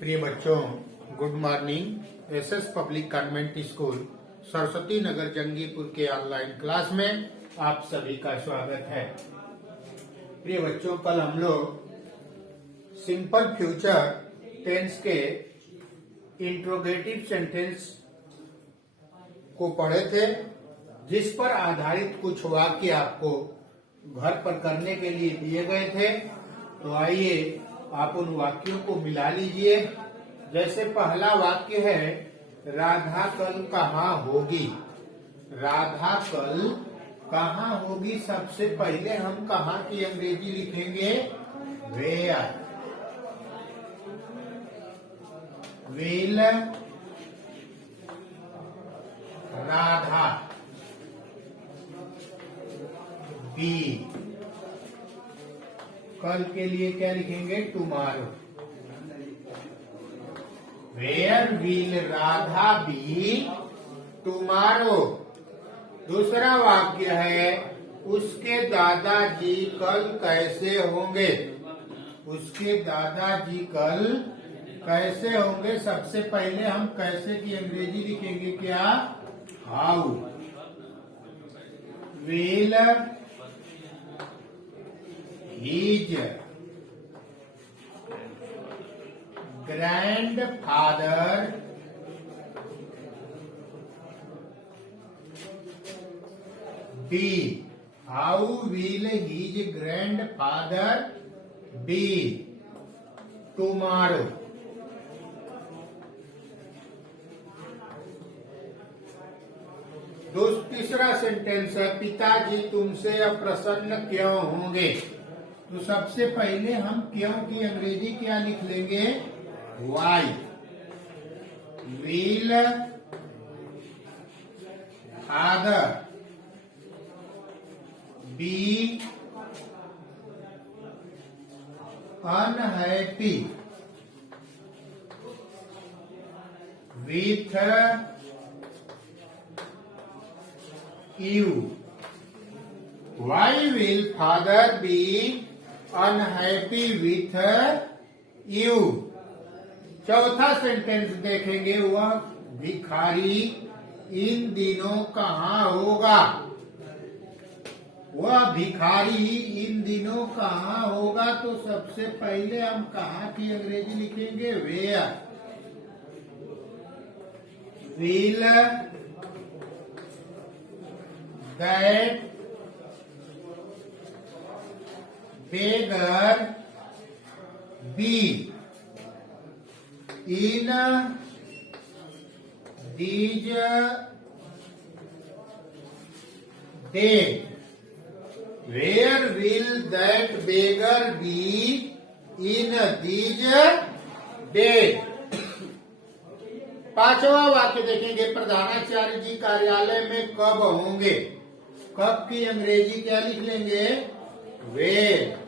प्रिय बच्चों, good morning. SS public convent school Saraswati Nagar Jangipur के ऑनलाइन क्लास में आप सभी का स्वागत है। प्रिय बच्चों, कल हम लोग सिंपल फ्यूचर टेंस के इंट्रोगेटिव सेंटेंस को पढ़े थे, जिस पर आधारित कुछ वाक्य आपको घर पर करने के लिए दिए गए थे। तो आइए आप उन वाक्यों को मिला लीजिए। जैसे पहला वाक्य है, राधा कल कहाँ होगी। राधा कल कहाँ होगी, सबसे पहले हम कहाँ की अंग्रेजी लिखेंगे, वेयर। Will Radha B. कल के लिए क्या लिखेंगे, tomorrow. Where will Radha be tomorrow. दूसरा वाक्य है, उसके दादाजी कल कैसे होंगे। उसके दादाजी कल कैसे होंगे, सबसे पहले हम कैसे की अंग्रेजी लिखेंगे, क्या, how. Will his grandfather be. How will his grandfather be tomorrow? तीसरा सेंटेंस है, पिताजी तुमसे अप्रसन्न क्यों होंगे। तो सबसे पहले हम क्यों की अंग्रेजी क्या लिख लेंगे, why. Will father be unhappy with you. Why will father be unhappy with you? चौथा सेंटेंस देखेंगे, वह भिखारी इन दिनों कहाँ होगा। वह भिखारी इन दिनों कहाँ होगा। तो सबसे पहले हम कहाँ की अंग्रेजी लिखेंगे, where. Will that beggar be in these days. Where will that beggar be in these days? पांचवा वाक्य देखेंगे, प्रधानाचार्य जी कार्यालय में कब होंगे। कब की अंग्रेजी क्या लिख लेंगे, when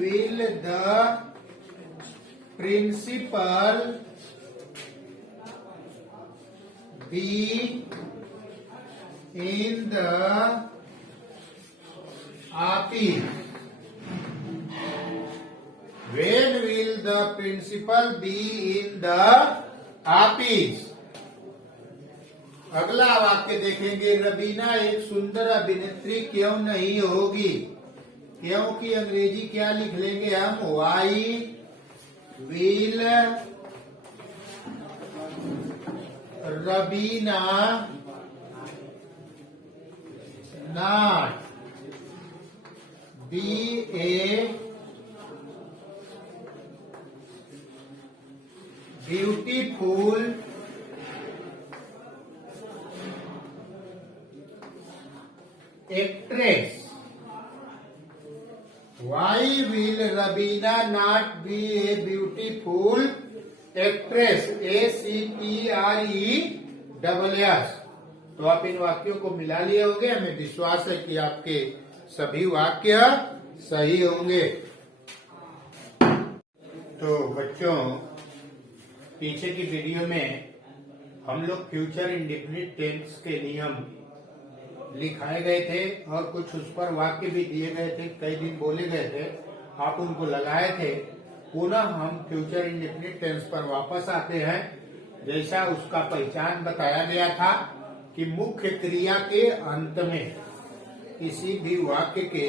will the principal be in the office. When will the principal be in the office. अगला वाक्य देखेंगे, रबीना एक सुंदर अभिनेत्री क्यों नहीं होगी। क्यों की अंग्रेजी क्या लिख लेंगे हम, why will Raveena not be a beautiful actress. Why will Raveena not be a beautiful actress, ACTRESS। तो आप इन वाक्यों को मिला लिए होंगे। हमें विश्वास है कि आपके सभी वाक्य सही होंगे। तो बच्चों, पीछे की वीडियो में हम लोग फ्यूचर इंडेफिनिट टेंस के नियम लिखाए गए थे और कुछ उस पर वाक्य भी दिए गए थे, कई दिन बोले गए थे, आप उनको लगाए थे। पुनः हम फ्यूचर इंडेफिनिट टेंस पर वापस आते हैं। जैसा उसका पहचान बताया गया था कि मुख्य क्रिया के अंत में, किसी भी वाक्य के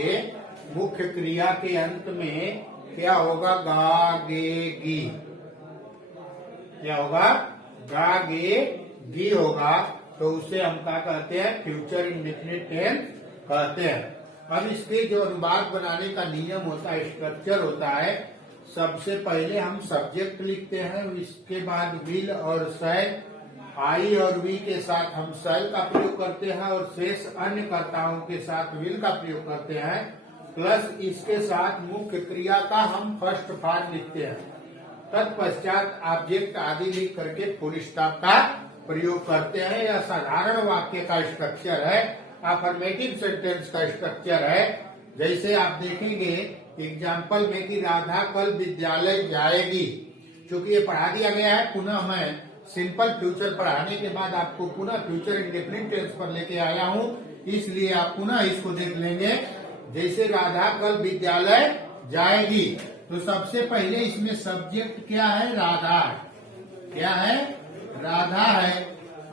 मुख्य क्रिया के अंत में क्या होगा? गा गे गी। क्या होगा? गा गे गी होगा। तो उसे हम क्या कहते हैं? फ्यूचर इंडेफिनिट टेंस कहते हैं। अब इसके जो अनुवाद बनाने का नियम होता है, स्ट्रक्चर होता है, सबसे पहले हम सब्जेक्ट लिखते हैं, इसके बाद विल और शैल, आई और वी के साथ हम शैल का प्रयोग करते हैं और शेष अन्य कर्ताओं के साथ विल का प्रयोग करते हैं, प्लस इसके साथ मुख्य क्रिया का हम फर्स्ट फॉर्म लिखते हैं। तत्पश्चात ऑब्जेक्ट आदि लिख करके फुल स्टॉप का प्रयोग करते हैं। यह साधारण वाक्य का स्ट्रक्चर है, अफर्मेटिव सेंटेंस का स्ट्रक्चर है। जैसे आप देखेंगे एग्जाम्पल में कि राधा कल विद्यालय जाएगी। चूंकि ये पढ़ा दिया गया है, पुनः मैं सिंपल फ्यूचर पढ़ाने के बाद आपको पुनः फ्यूचर इंडेफिनिट टेंस पर लेके आया हूँ, इसलिए आप पुनः इसको देख लेंगे। जैसे राधा कल विद्यालय जाएगी, तो सबसे पहले इसमें सब्जेक्ट क्या है? राधा। क्या है? राधा है।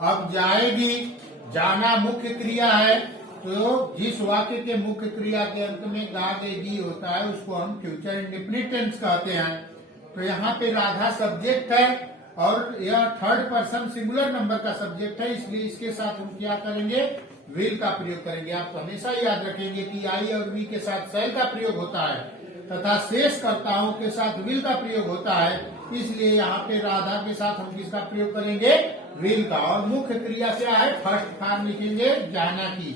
अब जाएगी, जाना मुख्य क्रिया है, तो जिस वाक्य के मुख्य क्रिया के अंत में गाएगी होता है उसको हम फ्यूचर इंडेफिनिट टेंस कहते हैं। तो यहाँ पे राधा सब्जेक्ट है और यह थर्ड पर्सन सिंगुलर नंबर का सब्जेक्ट है, इसलिए इसके साथ हम क्या करेंगे? विल का प्रयोग करेंगे। आप हमेशा याद रखेंगे कि आई और वी के साथ शैल का प्रयोग होता है तथा शेष कर्ताओं के साथ विल का प्रयोग होता है, इसलिए यहाँ पे राधा के साथ हम किसका प्रयोग करेंगे? विल का। और मुख्य क्रिया क्या है? फर्स्ट फॉर्म लिखेंगे जाना की,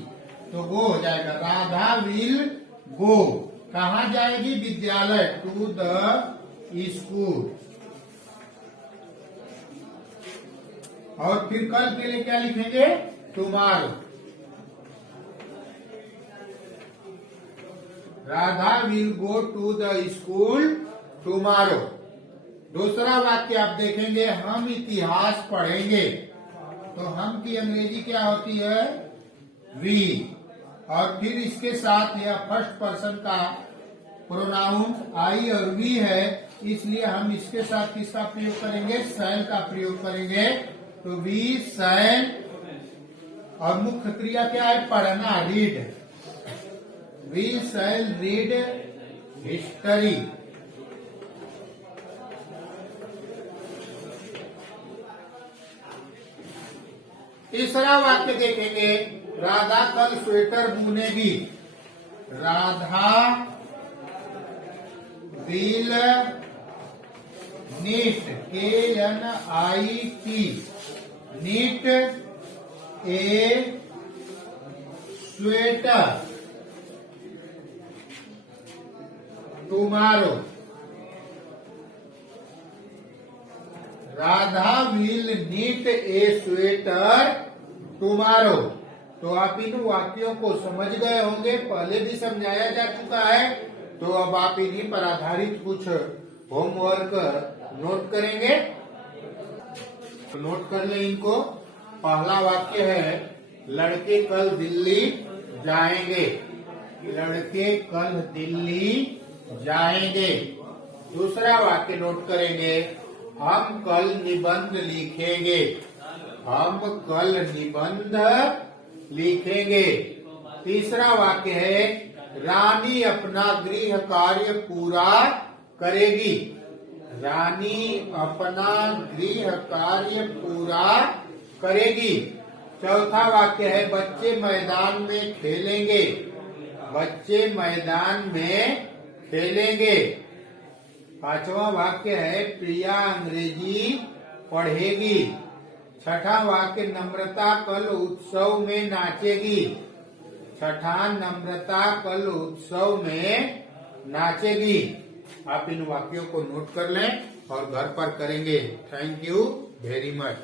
तो गो हो जाएगा। राधा विल गो। कहाँ जाएगी? विद्यालय, टू द स्कूल। और फिर कल के लिए क्या लिखेंगे? Tomorrow. Radha will go to the school tomorrow. दूसरा वाक्य आप देखेंगे, हम इतिहास पढ़ेंगे। तो हम की अंग्रेजी क्या होती है? वी। और फिर इसके साथ यह फर्स्ट पर्सन का प्रोनाउन आई और वी है, इसलिए हम इसके साथ किसका प्रयोग करेंगे? शैल का प्रयोग करेंगे। तो वी शैल, और मुख्य क्रिया क्या है? पढ़ना, read. We shall read history. तीसरा वाक्य देखेंगे, राधा कल स्वेटर बुनेगी। Radha will knit, KNIT, knit a sweater tomorrow. Radha will knit a sweater tomorrow. तो आप इन वाक्यों को समझ गए होंगे, पहले भी समझाया जा चुका है। तो अब आप इन्हीं पर आधारित कुछ होमवर्क नोट करेंगे, तो नोट कर ले इनको। पहला वाक्य है, लड़के कल दिल्ली जाएंगे। लड़के कल दिल्ली जाएंगे। दूसरा वाक्य नोट करेंगे, हम कल निबंध लिखेंगे। हम कल निबंध लिखेंगे। तीसरा वाक्य है, रानी अपना गृह कार्य पूरा करेगी। रानी अपना गृह कार्य पूरा करेगी। चौथा वाक्य है, बच्चे मैदान में खेलेंगे। बच्चे मैदान में खेलेंगे। पांचवा वाक्य है, प्रिया अंग्रेजी पढ़ेगी। छठा वाक्य, नम्रता कल उत्सव में नाचेगी। छठा, नम्रता कल उत्सव में नाचेगी। आप इन वाक्यों को नोट कर लें और घर पर करेंगे। Thank you very much.